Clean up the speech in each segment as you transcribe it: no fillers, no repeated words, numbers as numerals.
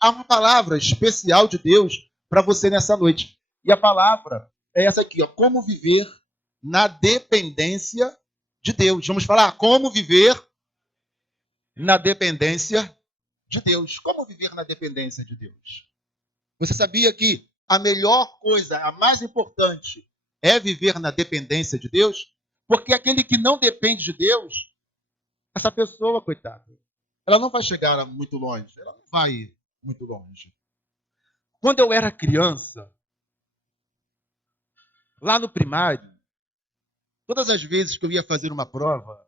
há uma palavra especial de Deus para você nessa noite. E a palavra é essa aqui, ó, como viver na dependência de Deus. Vamos falar como viver na dependência de Deus. Como viver na dependência de Deus? Você sabia que a melhor coisa, a mais importante, é viver na dependência de Deus? Porque aquele que não depende de Deus, essa pessoa, coitada, ela não vai chegar muito longe. Ela não vai ir muito longe. Quando eu era criança, lá no primário, todas as vezes que eu ia fazer uma prova,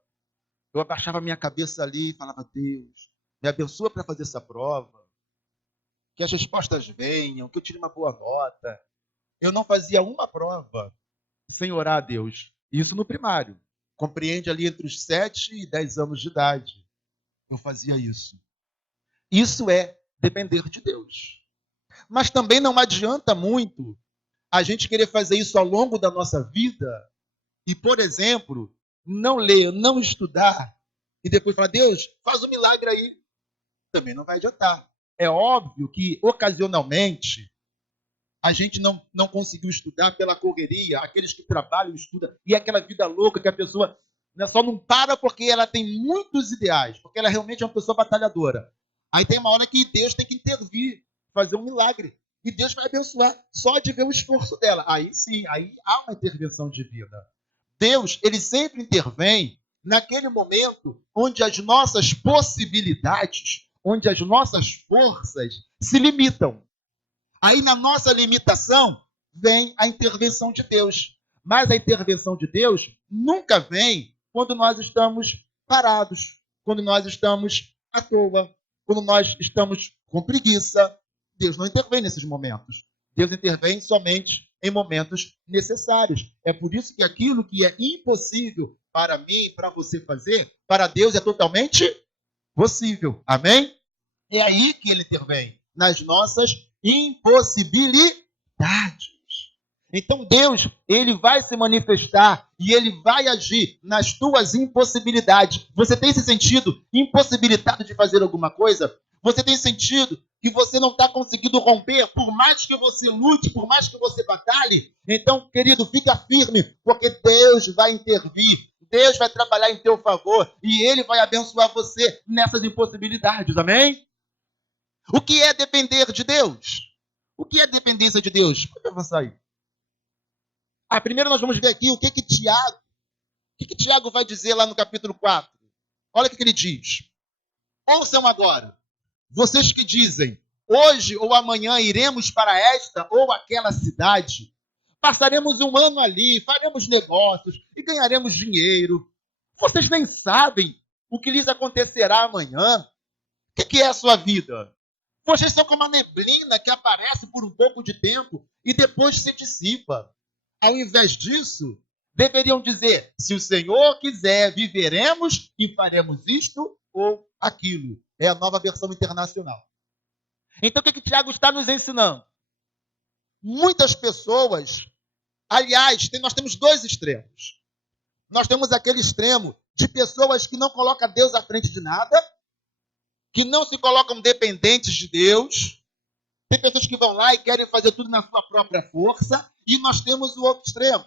eu abaixava a minha cabeça ali e falava, Deus, me abençoa para fazer essa prova, que as respostas venham, que eu tire uma boa nota. Eu não fazia uma prova sem orar a Deus. Isso no primário. Compreende ali entre os 7 e 10 anos de idade. Eu fazia isso. Isso é depender de Deus. Mas também não adianta muito a gente querer fazer isso ao longo da nossa vida e, por exemplo, não ler, não estudar e depois falar, Deus, faz um milagre aí. Também não vai adiantar. É óbvio que, ocasionalmente, a gente não conseguiu estudar pela correria, aqueles que trabalham, estudam, e aquela vida louca que a pessoa só não para porque ela tem muitos ideais, porque ela realmente é uma pessoa batalhadora. Aí tem uma hora que Deus tem que intervir, fazer um milagre. E Deus vai abençoar só de ver o esforço dela. Aí sim, aí há uma intervenção divina. Deus, ele sempre intervém naquele momento onde as nossas possibilidades, onde as nossas forças se limitam. Aí na nossa limitação vem a intervenção de Deus. Mas a intervenção de Deus nunca vem quando nós estamos parados, quando nós estamos à toa, quando nós estamos com preguiça. Deus não intervém nesses momentos. Deus intervém somente em momentos necessários. É por isso que aquilo que é impossível para mim e para você fazer, para Deus é totalmente possível. Amém? É aí que ele intervém, nas nossas impossibilidades. Então Deus, ele vai se manifestar e ele vai agir nas tuas impossibilidades. Você tem se sentido impossibilitado de fazer alguma coisa? Você tem sentido que você não está conseguindo romper, por mais que você lute, por mais que você batalhe? Então, querido, fica firme, porque Deus vai intervir. Deus vai trabalhar em teu favor e ele vai abençoar você nessas impossibilidades. Amém? O que é depender de Deus? O que é dependência de Deus? Pode avançar aí. Primeiro nós vamos ver aqui o que Tiago vai dizer lá no capítulo 4. Olha o que ele diz. Ouçam agora. Vocês que dizem, hoje ou amanhã iremos para esta ou aquela cidade, passaremos um ano ali, faremos negócios e ganharemos dinheiro. Vocês nem sabem o que lhes acontecerá amanhã. O que é a sua vida? Vocês são como uma neblina que aparece por um pouco de tempo e depois se dissipa. Ao invés disso, deveriam dizer, se o Senhor quiser, viveremos e faremos isto ou aquilo. É a nova versão internacional. Então, o que Tiago está nos ensinando? Muitas pessoas, aliás, nós temos dois extremos. Nós temos aquele extremo de pessoas que não colocam Deus à frente de nada, que não se colocam dependentes de Deus. Tem pessoas que vão lá e querem fazer tudo na sua própria força. E nós temos o outro extremo.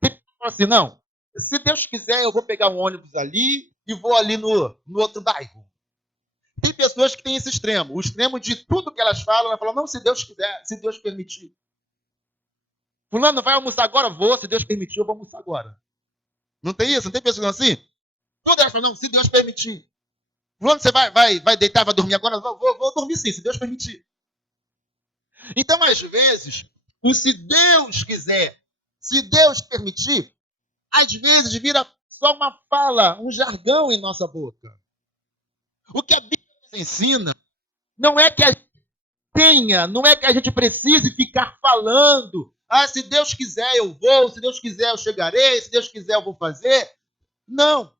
Tem pessoas que falam assim, não, se Deus quiser, eu vou pegar um ônibus ali e vou ali no outro bairro. Tem pessoas que têm esse extremo. O extremo de tudo que elas falam, elas falam, não, se Deus quiser, se Deus permitir. Fulano, vai almoçar agora? Vou, se Deus permitir, eu vou almoçar agora. Não tem isso? Não tem pessoas assim? Tudo elas falam, não, se Deus permitir. Fulano, você vai deitar, vai dormir agora? Vou dormir sim, se Deus permitir. Então, às vezes, o se Deus quiser, se Deus permitir, às vezes vira só uma fala, um jargão em nossa boca. O que a Bíblia nos ensina não é que a gente tenha, não é que a gente precise ficar falando, se Deus quiser eu vou, se Deus quiser eu chegarei, se Deus quiser eu vou fazer. Não.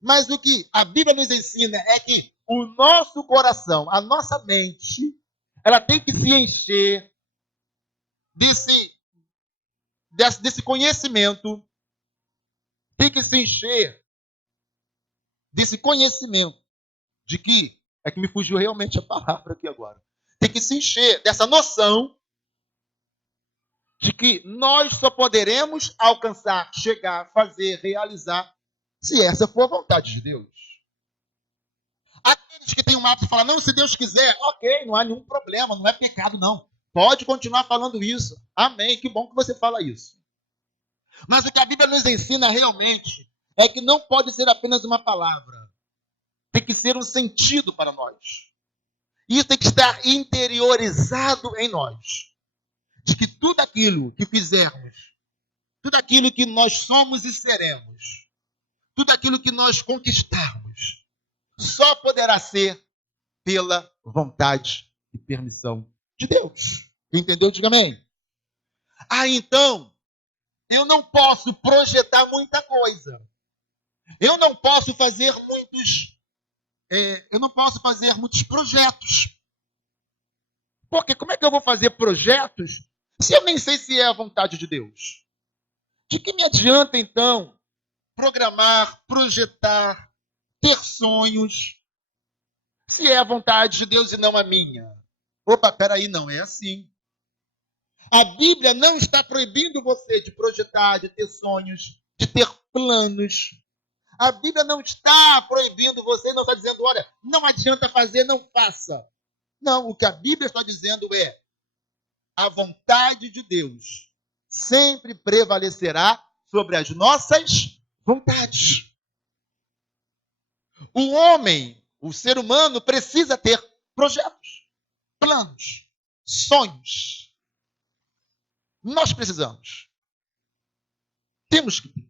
Mas o que a Bíblia nos ensina é que o nosso coração, a nossa mente, ela tem que se encher desse conhecimento, tem que se encher desse conhecimento de que, é que me fugiu realmente a palavra aqui agora, que se encher dessa noção de que nós só poderemos alcançar, chegar, fazer, realizar, se essa for a vontade de Deus. Aqueles que têm um hábito de falar, não, se Deus quiser, ok, não há nenhum problema, não é pecado, não. Pode continuar falando isso. Amém, que bom que você fala isso. Mas o que a Bíblia nos ensina realmente é que não pode ser apenas uma palavra. Tem que ser um sentido para nós. Isso tem que estar interiorizado em nós. De que tudo aquilo que fizermos, tudo aquilo que nós somos e seremos, tudo aquilo que nós conquistarmos, só poderá ser pela vontade e permissão de Deus. Entendeu? Diga amém. Então, eu não posso projetar muita coisa. Eu não posso fazer muitos projetos. Porque como é que eu vou fazer projetos se eu nem sei se é a vontade de Deus? De que me adianta, então, programar, projetar, ter sonhos, se é a vontade de Deus e não a minha? Opa, peraí, não é assim. A Bíblia não está proibindo você de projetar, de ter sonhos, de ter planos. A Bíblia não está proibindo você, não está dizendo, olha, não adianta fazer, não faça. Não, o que a Bíblia está dizendo é, a vontade de Deus sempre prevalecerá sobre as nossas vontades. O homem, o ser humano, precisa ter projetos, planos, sonhos. Nós precisamos. Temos que ter.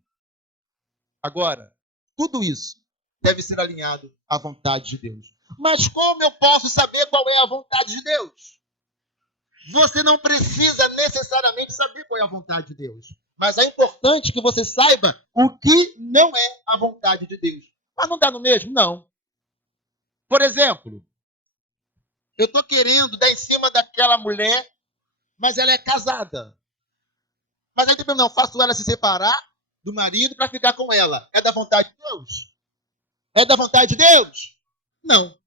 Agora, tudo isso deve ser alinhado à vontade de Deus. Mas como eu posso saber qual é a vontade de Deus? Você não precisa necessariamente saber qual é a vontade de Deus. Mas é importante que você saiba o que não é a vontade de Deus. Mas não dá no mesmo? Não. Por exemplo, eu estou querendo dar em cima daquela mulher, mas ela é casada. Mas aí depois não, faço ela se separar do marido para ficar com ela. É da vontade de Deus? É da vontade de Deus? Não.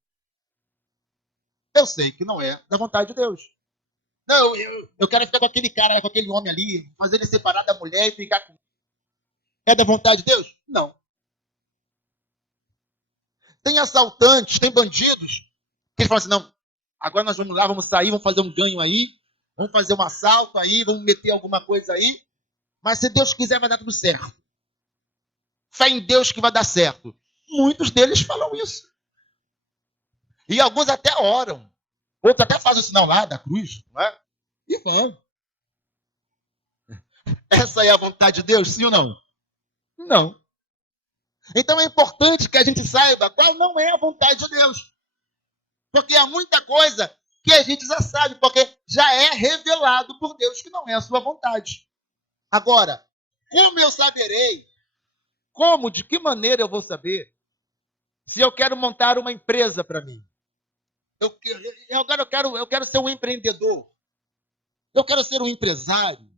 Eu sei que não é da vontade de Deus. Não, eu quero ficar com aquele cara, com aquele homem ali, fazer ele separar da mulher e ficar com... É da vontade de Deus? Não. Tem assaltantes, tem bandidos, que eles falam assim, não, agora nós vamos lá, vamos sair, vamos fazer um ganho aí, vamos fazer um assalto aí, vamos meter alguma coisa aí, mas se Deus quiser vai dar tudo certo. Fé em Deus que vai dar certo. Muitos deles falam isso. E alguns até oram. Outros até fazem o sinal lá da cruz, não é? E vão. Essa é a vontade de Deus, sim ou não? Não. Então é importante que a gente saiba qual não é a vontade de Deus. Porque há muita coisa que a gente já sabe, porque já é revelado por Deus que não é a sua vontade. Agora, como eu saberei? Como? De que maneira eu vou saber? Se eu quero montar uma empresa para mim. Eu quero ser um empreendedor. Eu quero ser um empresário.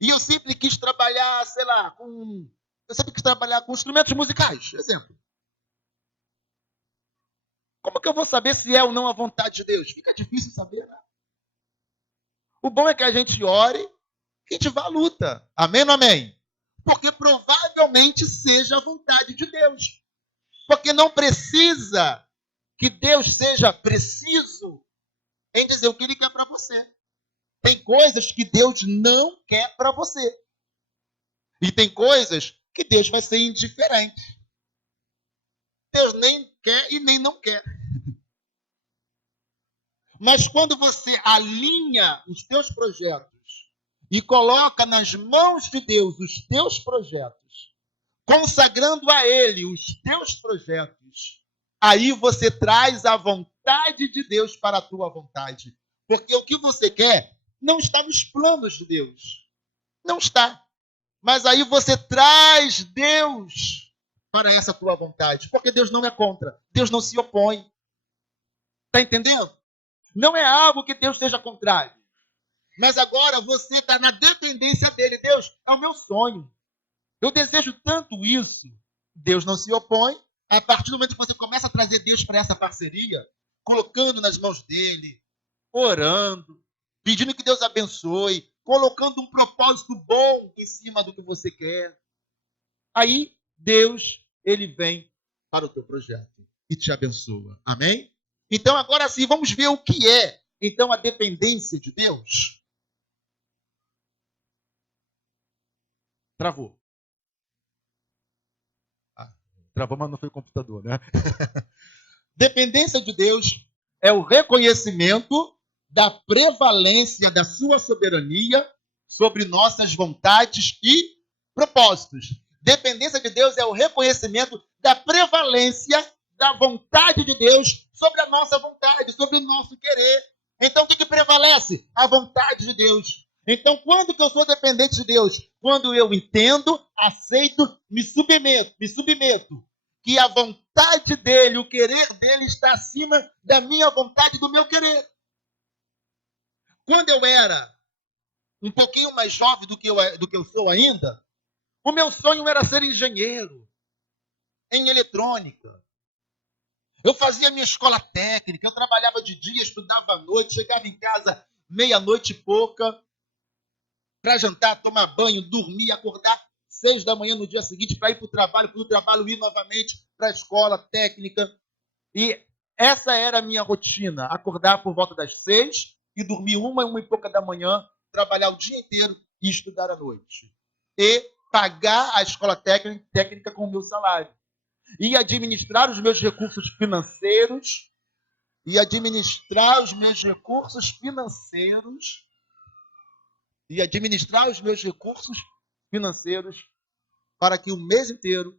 E eu sempre quis trabalhar, sei lá, eu sempre quis trabalhar com instrumentos musicais, exemplo. Como que eu vou saber se é ou não a vontade de Deus? Fica difícil saber, né? O bom é que a gente ore e a gente vá à luta. Amém ou não amém? Porque provavelmente seja a vontade de Deus. Porque não precisa que Deus seja preciso em dizer o que Ele quer para você. Tem coisas que Deus não quer para você. E tem coisas que Deus vai ser indiferente. Deus nem quer e nem não quer. Mas quando você alinha os teus projetos e coloca nas mãos de Deus os teus projetos, consagrando a Ele os teus projetos, aí você traz a vontade de Deus para a tua vontade. Porque o que você quer não está nos planos de Deus. Não está. Mas aí você traz Deus para essa tua vontade. Porque Deus não é contra. Deus não se opõe. Está entendendo? Não é algo que Deus seja contrário. Mas agora você está na dependência dele. Deus, é o meu sonho. Eu desejo tanto isso. Deus não se opõe. A partir do momento que você começa a trazer Deus para essa parceria, colocando nas mãos dele, orando, pedindo que Deus abençoe, colocando um propósito bom em cima do que você quer. Aí Deus, ele vem para o teu projeto e te abençoa. Amém? Então agora sim, vamos ver o que é então a dependência de Deus. Travou. Travou, mas não foi o computador, né? Dependência de Deus é o reconhecimento da prevalência da sua soberania sobre nossas vontades e propósitos. Dependência de Deus é o reconhecimento da prevalência da vontade de Deus sobre a nossa vontade, sobre o nosso querer. Então, o que prevalece? A vontade de Deus. Então, quando que eu sou dependente de Deus? Quando eu entendo, aceito, me submeto que a vontade dele, o querer dele está acima da minha vontade, do meu querer. Quando eu era um pouquinho mais jovem do que eu sou ainda, o meu sonho era ser engenheiro em eletrônica. Eu fazia minha escola técnica, eu trabalhava de dia, estudava à noite, chegava em casa meia-noite e pouca, para jantar, tomar banho, dormir, acordar 6 da manhã no dia seguinte para ir para o trabalho, do trabalho ir novamente para a escola técnica. E essa era a minha rotina, acordar por volta das 6 e dormir uma e pouca da manhã, trabalhar o dia inteiro e estudar à noite. E pagar a escola técnica com o meu salário. E administrar os meus recursos financeiros, para que o mês inteiro,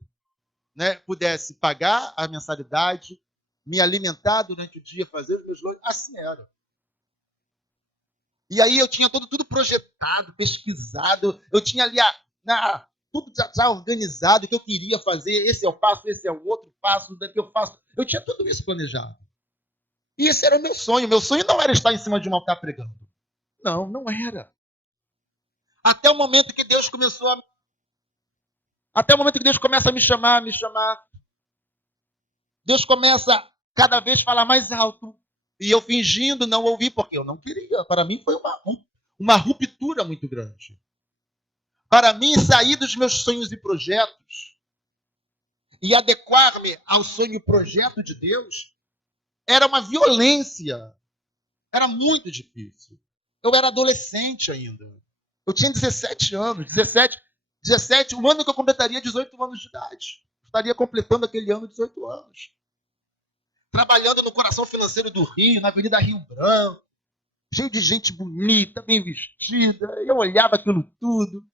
né, pudesse pagar a mensalidade, me alimentar durante o dia, fazer os meus lanches. Assim era. E aí eu tinha tudo projetado, pesquisado, eu tinha ali tudo já organizado, o que eu queria fazer, esse é o passo, esse é o outro passo, daqui eu faço. Eu tinha tudo isso planejado. E esse era o meu sonho. Meu sonho não era estar em cima de um altar pregando. Não, não era. Até o momento que Deus começa a me chamar. Deus começa cada vez a falar mais alto. E eu fingindo não ouvir, porque eu não queria. Para mim foi uma ruptura muito grande. Para mim, sair dos meus sonhos e projetos e adequar-me ao sonho e projeto de Deus era uma violência. Era muito difícil. Eu era adolescente ainda. Eu tinha 17 anos. 17, o ano que eu completaria 18 anos de idade. Estaria completando aquele ano 18 anos. Trabalhando no coração financeiro do Rio, na Avenida Rio Branco, cheio de gente bonita, bem vestida. Eu olhava aquilo tudo.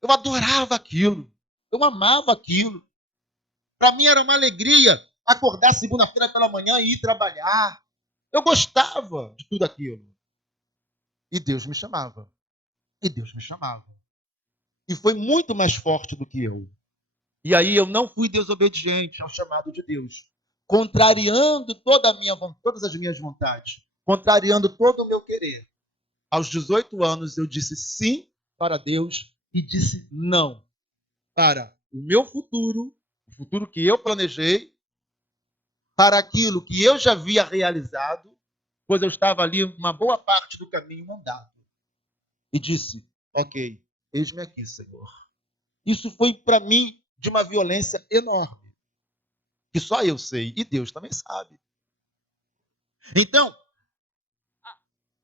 Eu adorava aquilo. Eu amava aquilo. Para mim era uma alegria acordar segunda-feira pela manhã e ir trabalhar. Eu gostava de tudo aquilo. E Deus me chamava. E foi muito mais forte do que eu. E aí eu não fui desobediente ao chamado de Deus, contrariando todas as minhas vontades, contrariando todo o meu querer. Aos 18 anos eu disse sim para Deus e disse não para o meu futuro, o futuro que eu planejei, para aquilo que eu já havia realizado, pois eu estava ali uma boa parte do caminho andado. E disse, ok, eis-me aqui, Senhor. Isso foi para mim de uma violência enorme, que só eu sei e Deus também sabe. Então,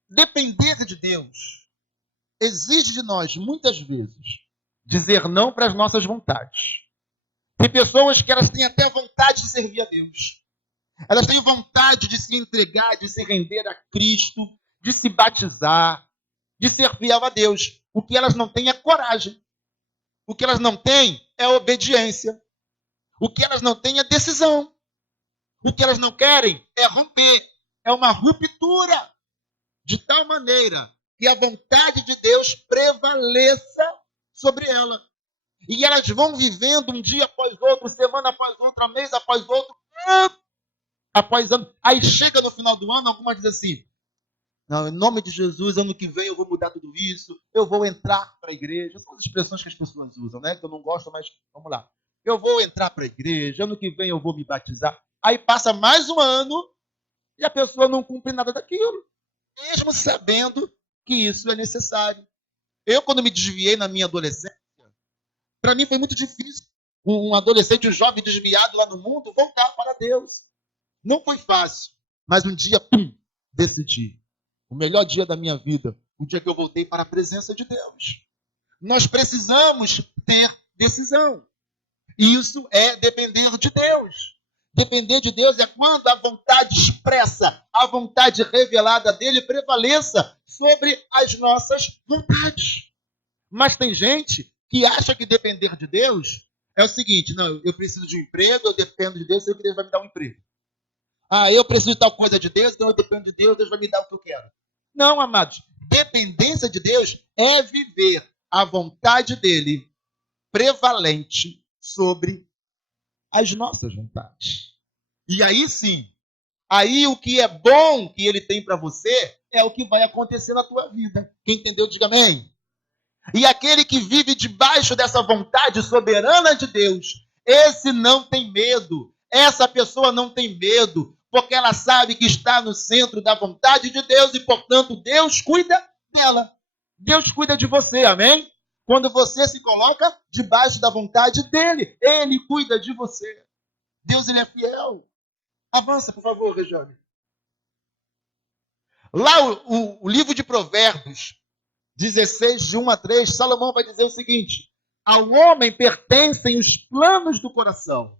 depender de Deus exige de nós, muitas vezes, dizer não para as nossas vontades. Tem pessoas que elas têm até vontade de servir a Deus. Elas têm vontade de se entregar, de se render a Cristo, de se batizar, de ser fiel a Deus. O que elas não têm é coragem. O que elas não têm é obediência. O que elas não têm é decisão. O que elas não querem é romper. É uma ruptura. De tal maneira que a vontade de Deus prevaleça sobre ela. E elas vão vivendo um dia após outro, semana após outra, mês após outro, ano após ano. Aí chega no final do ano, algumas dizem assim, não, em nome de Jesus, ano que vem eu vou mudar tudo isso, eu vou entrar para a igreja. São as expressões que as pessoas usam, né? Que eu não gosto, mas vamos lá. Eu vou entrar para a igreja, ano que vem eu vou me batizar. Aí passa mais um ano e a pessoa não cumpre nada daquilo, mesmo sabendo que isso é necessário. Eu, quando me desviei na minha adolescência, para mim foi muito difícil. Um adolescente, um jovem desviado lá no mundo, voltar para Deus. Não foi fácil, mas um dia, decidi. O melhor dia da minha vida, o dia que eu voltei para a presença de Deus. Nós precisamos ter decisão. Isso é depender de Deus. Depender de Deus é quando a vontade expressa, a vontade revelada dele prevaleça sobre as nossas vontades. Mas tem gente que acha que depender de Deus é o seguinte: não, eu preciso de um emprego, eu dependo de Deus, sei que Deus vai me dar um emprego. Eu preciso de tal coisa de Deus, então eu dependo de Deus, Deus vai me dar o que eu quero. Não, amados. Dependência de Deus é viver a vontade dele prevalente sobre as nossas vontades. E aí sim, aí o que é bom que ele tem para você é o que vai acontecer na tua vida. Quem entendeu, diga amém. E aquele que vive debaixo dessa vontade soberana de Deus, esse não tem medo. Essa pessoa não tem medo, porque ela sabe que está no centro da vontade de Deus e, portanto, Deus cuida dela. Deus cuida de você, amém? Quando você se coloca debaixo da vontade dele, ele cuida de você. Deus, ele é fiel. Avança, por favor, Regiane. Lá o livro de Provérbios 16, de 1 a 3, Salomão vai dizer o seguinte: ao homem pertencem os planos do coração,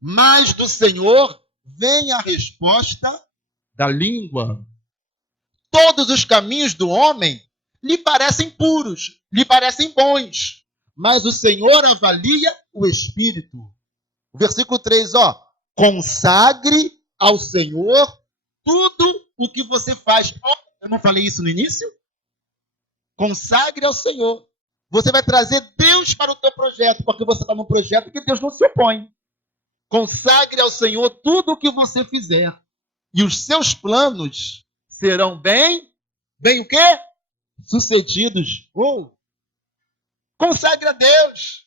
mas do Senhor vem a resposta da língua. Todos os caminhos do homem lhe parecem puros, lhe parecem bons, mas o Senhor avalia o espírito. O versículo 3, consagre ao Senhor tudo o que você faz. Eu não falei isso no início? Consagre ao Senhor. Você vai trazer Deus para o teu projeto, porque você está num projeto que Deus não se opõe. Consagre ao Senhor tudo o que você fizer, e os seus planos serão bem o quê? Sucedidos. Consagre a Deus.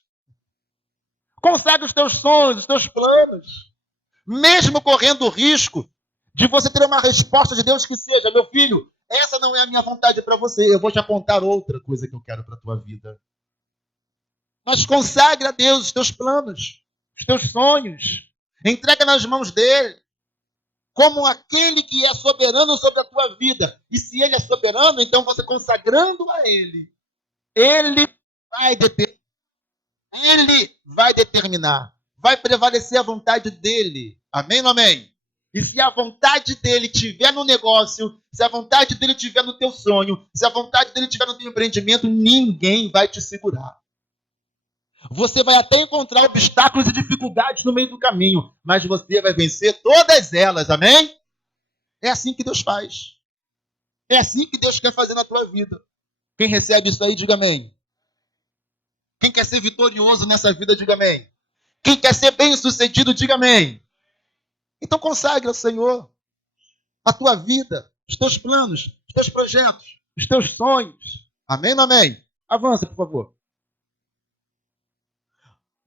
Consagre os teus sonhos, os teus planos. Mesmo correndo o risco de você ter uma resposta de Deus que seja: meu filho, essa não é a minha vontade para você, eu vou te apontar outra coisa que eu quero para a tua vida. Mas consagre a Deus os teus planos, os teus sonhos. Entrega nas mãos dele, como aquele que é soberano sobre a tua vida. E se ele é soberano, então você consagrando a ele, ele vai determinar, vai prevalecer a vontade dele. Amém ou não amém? E se a vontade dele estiver no negócio, se a vontade dele estiver no teu sonho, se a vontade dele estiver no teu empreendimento, ninguém vai te segurar. Você vai até encontrar obstáculos e dificuldades no meio do caminho, mas você vai vencer todas elas, amém? É assim que Deus faz. É assim que Deus quer fazer na tua vida. Quem recebe isso aí, diga amém. Quem quer ser vitorioso nessa vida, diga amém. Quem quer ser bem-sucedido, diga amém. Então consagre ao Senhor a tua vida, os teus planos, os teus projetos, os teus sonhos. Amém ou não amém? Avança, por favor.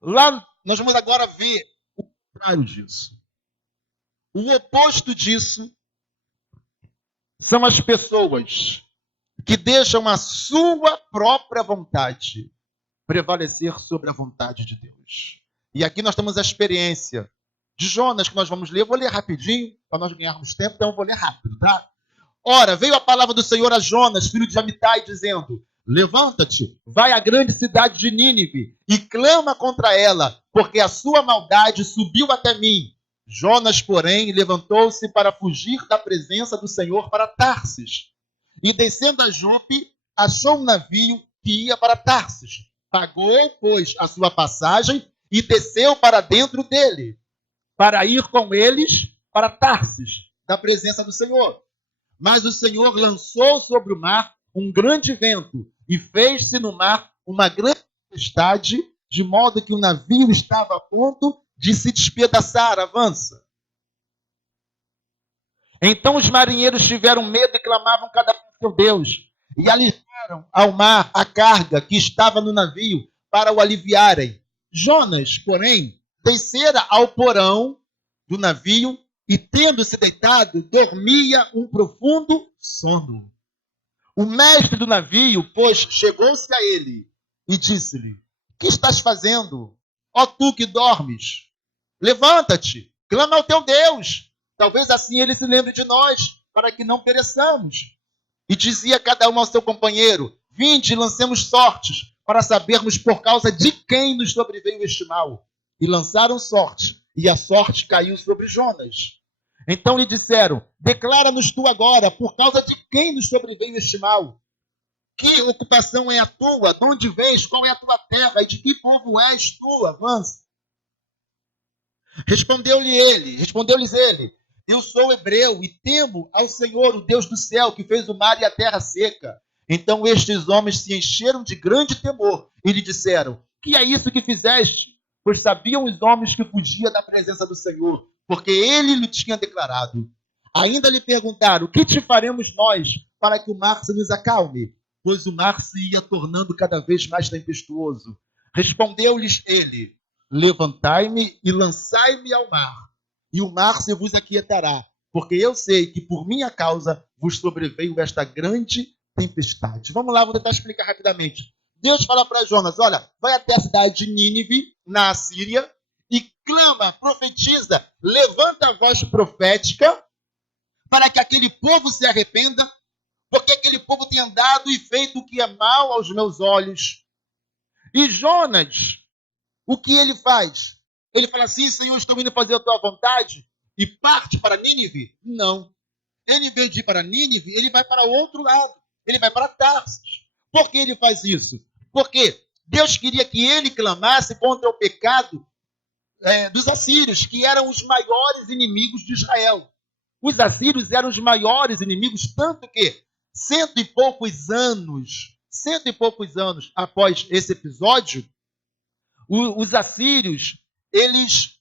Lá nós vamos agora ver o contrário disso. O oposto disso são as pessoas que deixam a sua própria vontade prevalecer sobre a vontade de Deus. E aqui nós temos a experiência de Jonas, que nós vamos ler. Eu vou ler rapidinho, para nós ganharmos tempo, então eu vou ler rápido, tá? Ora, veio a palavra do Senhor a Jonas, filho de Amitai, dizendo: levanta-te, vai à grande cidade de Nínive e clama contra ela, porque a sua maldade subiu até mim. Jonas, porém, levantou-se para fugir da presença do Senhor para Tarsis. E descendo a Jope, achou um navio que ia para Tarsis. Pagou, pois, a sua passagem e desceu para dentro dele, para ir com eles para Tarsis, da presença do Senhor. Mas o Senhor lançou sobre o mar um grande vento e fez-se no mar uma grande tempestade, de modo que o navio estava a ponto de se despedaçar. Avança. Então os marinheiros tiveram medo e clamavam cada um ao seu Deus, e aliviaram ao mar a carga que estava no navio para o aliviarem. Jonas, porém, descera ao porão do navio e tendo-se deitado, dormia um profundo sono. O mestre do navio, pois, chegou-se a ele e disse-lhe: que estás fazendo, ó tu que dormes? Levanta-te, clama ao teu Deus. Talvez assim ele se lembre de nós, para que não pereçamos. E dizia cada um ao seu companheiro: vinde e lancemos sortes, para sabermos por causa de quem nos sobreveio este mal. E lançaram sorte, e a sorte caiu sobre Jonas. Então lhe disseram: declara-nos tu agora, por causa de quem nos sobreveio este mal. Que ocupação é a tua? De onde vens? Qual é a tua terra? E de que povo és tu? Avança. Respondeu-lhes ele: eu sou hebreu e temo ao Senhor, o Deus do céu, que fez o mar e a terra seca. Então estes homens se encheram de grande temor e lhe disseram: que é isso que fizeste? Pois sabiam os homens que fugia da presença do Senhor, porque ele lhe tinha declarado. Ainda lhe perguntaram: o que te faremos nós para que o mar se nos acalme? Pois o mar se ia tornando cada vez mais tempestuoso. Respondeu-lhes ele: levantai-me e lançai-me ao mar, e o mar se vos aquietará, porque eu sei que por minha causa vos sobreveio esta grande tempestade. Vamos lá, vou tentar explicar rapidamente. Deus fala para Jonas: olha, vai até a cidade de Nínive, na Assíria, e clama, profetiza, levanta a voz profética para que aquele povo se arrependa, porque aquele povo tem andado e feito o que é mal aos meus olhos. E Jonas, o que ele faz? Ele fala assim: Senhor, estou indo fazer a tua vontade, e parte para Nínive? Não. Ele, em vez de ir para Nínive, ele vai para o outro lado. Ele vai para Tarsis. Por que ele faz isso? Porque Deus queria que ele clamasse contra o pecado dos assírios, que eram os maiores inimigos de Israel. Os assírios eram os maiores inimigos, tanto que cento e poucos anos após esse episódio, os assírios, eles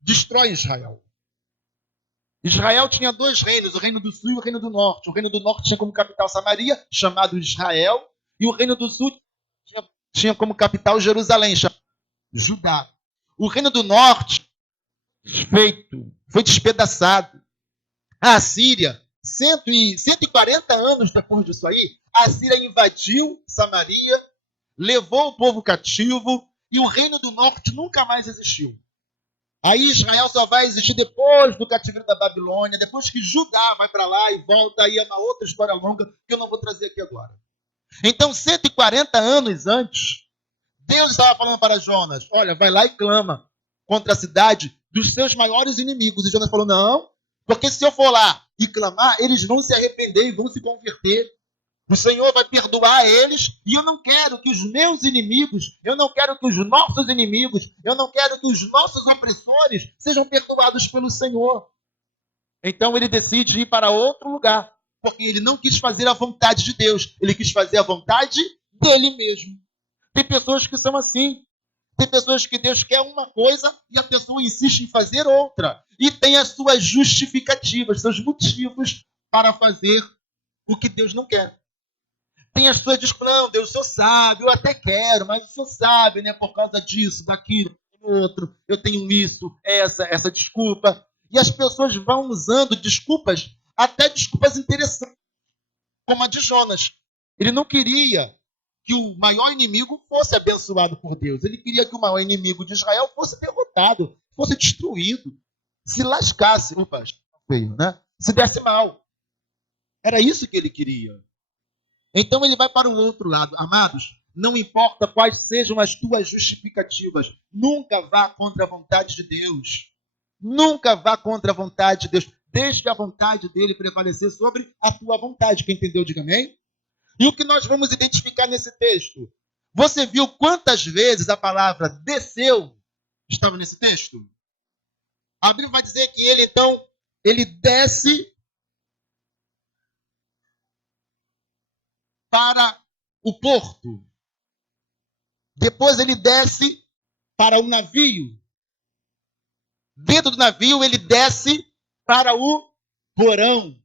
destroem Israel. Israel tinha dois reinos, o reino do sul e o reino do norte. O reino do norte tinha como capital Samaria, chamado Israel, e o reino do sul tinha como capital Jerusalém, chamado Judá. O reino do norte foi despedaçado. A Assíria, 140 anos depois disso aí, a Assíria invadiu Samaria, levou o povo cativo, e o reino do norte nunca mais existiu. Aí Israel só vai existir depois do cativeiro da Babilônia, depois que Judá vai para lá e volta, aí é uma outra história longa que eu não vou trazer aqui agora. Então, 140 anos antes, Deus estava falando para Jonas: olha, vai lá e clama contra a cidade dos seus maiores inimigos. E Jonas falou: não, porque se eu for lá e clamar, eles vão se arrepender e vão se converter. O Senhor vai perdoar eles, e eu não quero que os meus inimigos, eu não quero que os nossos inimigos, eu não quero que os nossos opressores sejam perdoados pelo Senhor. Então ele decide ir para outro lugar, porque ele não quis fazer a vontade de Deus, ele quis fazer a vontade dele mesmo. Tem pessoas que são assim. Tem pessoas que Deus quer uma coisa e a pessoa insiste em fazer outra. E tem as suas justificativas, seus motivos para fazer o que Deus não quer. Tem as suas desculpas: não, Deus, o Senhor sabe, eu até quero, mas o Senhor sabe, né, por causa disso, daquilo, do outro, eu tenho isso, essa desculpa. E as pessoas vão usando desculpas, até desculpas interessantes, como a de Jonas. Ele não queria que o maior inimigo fosse abençoado por Deus. Ele queria que o maior inimigo de Israel fosse derrotado, fosse destruído, se lascasse, feio, né? Se desse mal. Era isso que ele queria. Então ele vai para o outro lado. Amados, não importa quais sejam as tuas justificativas, nunca vá contra a vontade de Deus. Nunca vá contra a vontade de Deus. Deixe a vontade dele prevalecer sobre a tua vontade. Quem entendeu, diga amém. E o que nós vamos identificar nesse texto? Você viu quantas vezes a palavra desceu estava nesse texto? A Bíblia vai dizer que ele desce para o porto. Depois ele desce para o navio. Dentro do navio ele desce para o porão.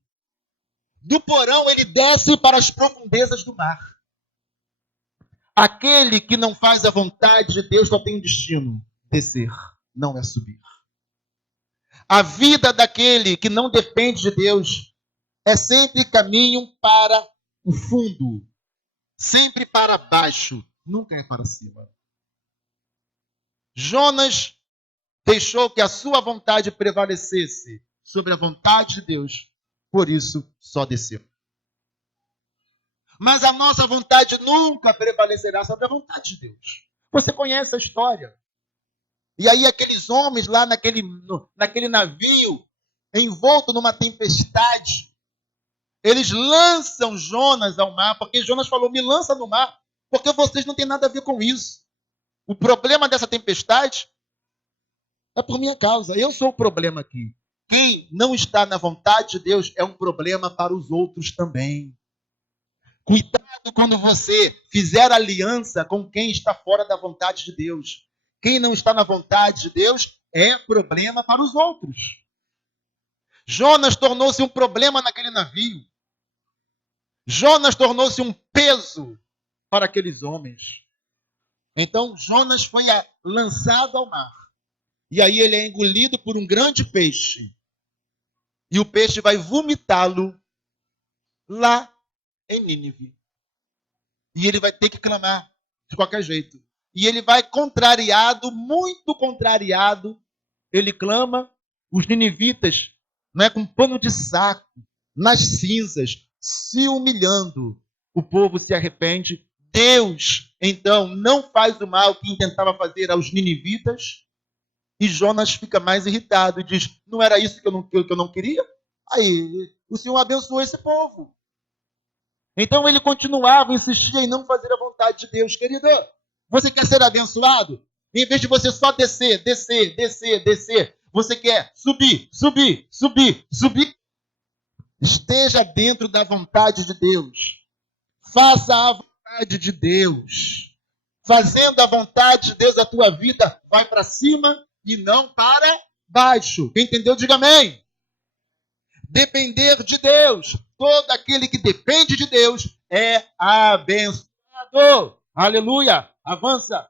Do porão ele desce para as profundezas do mar. Aquele que não faz a vontade de Deus só tem um destino: descer, não é subir. A vida daquele que não depende de Deus é sempre caminho para o fundo, sempre para baixo, nunca é para cima. Jonas deixou que a sua vontade prevalecesse sobre a vontade de Deus, por isso só desceu. Mas a nossa vontade nunca prevalecerá sobre a vontade de Deus. Você conhece a história. E aí aqueles homens lá naquele navio, envolto numa tempestade, eles lançam Jonas ao mar, porque Jonas falou, me lança no mar, porque vocês não têm nada a ver com isso. O problema dessa tempestade é por minha causa. Eu sou o problema aqui. Quem não está na vontade de Deus é um problema para os outros também. Cuidado quando você fizer aliança com quem está fora da vontade de Deus. Quem não está na vontade de Deus é problema para os outros. Jonas tornou-se um problema naquele navio. Jonas tornou-se um peso para aqueles homens. Então Jonas foi lançado ao mar. E aí ele é engolido por um grande peixe. E o peixe vai vomitá-lo lá em Nínive. E ele vai ter que clamar de qualquer jeito. E ele vai contrariado, muito contrariado. Ele clama, os ninivitas, com pano de saco, nas cinzas, se humilhando. O povo se arrepende. Deus, então, não faz o mal que intentava fazer aos ninivitas. E Jonas fica mais irritado e diz, não era isso que eu não queria? Aí, o Senhor abençoou esse povo. Então ele continuava, insistia em não fazer a vontade de Deus. Querido, você quer ser abençoado? Em vez de você só descer, você quer subir. Esteja dentro da vontade de Deus. Faça a vontade de Deus. Fazendo a vontade de Deus, a tua vida vai para cima e não para baixo. Quem entendeu, diga amém. Depender de Deus. Todo aquele que depende de Deus é abençoado. Aleluia. Avança.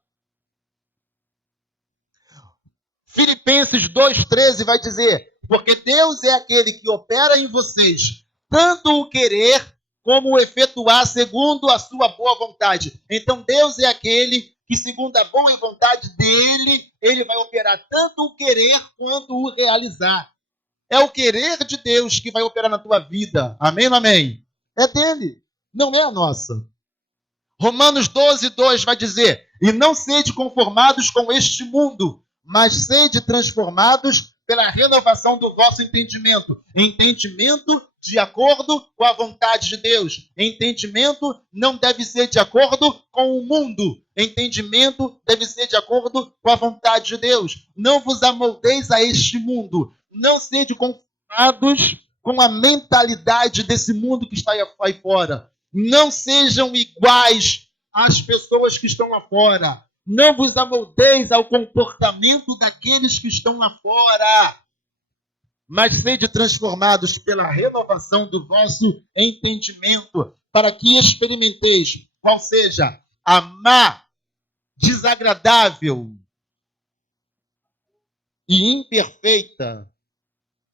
Filipenses 2,13 vai dizer, porque Deus é aquele que opera em vocês, tanto o querer como o efetuar segundo a sua boa vontade. Então Deus é aquele que, segundo a boa vontade dele, ele vai operar tanto o querer quanto o realizar. É o querer de Deus que vai operar na tua vida. Amém ou não amém? É dele, não é a nossa. Romanos 12:2 vai dizer, e não sede conformados com este mundo, mas sede transformados pela renovação do vosso entendimento. Entendimento de acordo com a vontade de Deus. Entendimento não deve ser de acordo com o mundo. Entendimento deve ser de acordo com a vontade de Deus. Não vos amoldeis a este mundo. Não sede conformados com a mentalidade desse mundo que está aí fora. Não sejam iguais às pessoas que estão lá fora. Não vos amoldeis ao comportamento daqueles que estão lá fora, mas sede transformados pela renovação do vosso entendimento, para que experimenteis qual seja a má, desagradável e imperfeita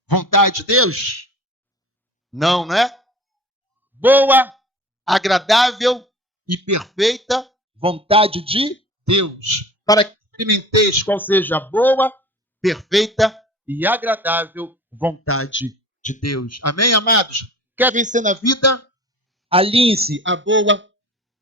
vontade de Deus? Não, né? Boa, agradável e perfeita vontade de Deus, para que experimenteis qual seja a boa, perfeita e agradável vontade de Deus. Amém, amados? Quer vencer na vida? Alinhe-se à boa,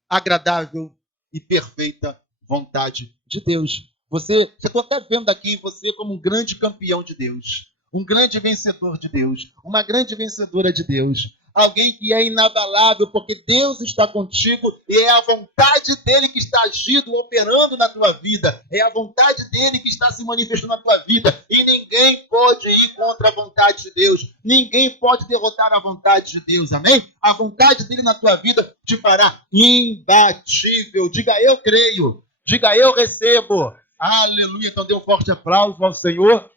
agradável e perfeita vontade de Deus. Você estou até vendo aqui você como um grande campeão de Deus, um grande vencedor de Deus, uma grande vencedora de Deus. Alguém que é inabalável, porque Deus está contigo e é a vontade dele que está agindo, operando na tua vida. É a vontade dele que está se manifestando na tua vida. E ninguém pode ir contra a vontade de Deus. Ninguém pode derrotar a vontade de Deus, amém? A vontade dele na tua vida te fará imbatível. Diga, eu creio. Diga, eu recebo. Aleluia. Então dê um forte aplauso ao Senhor.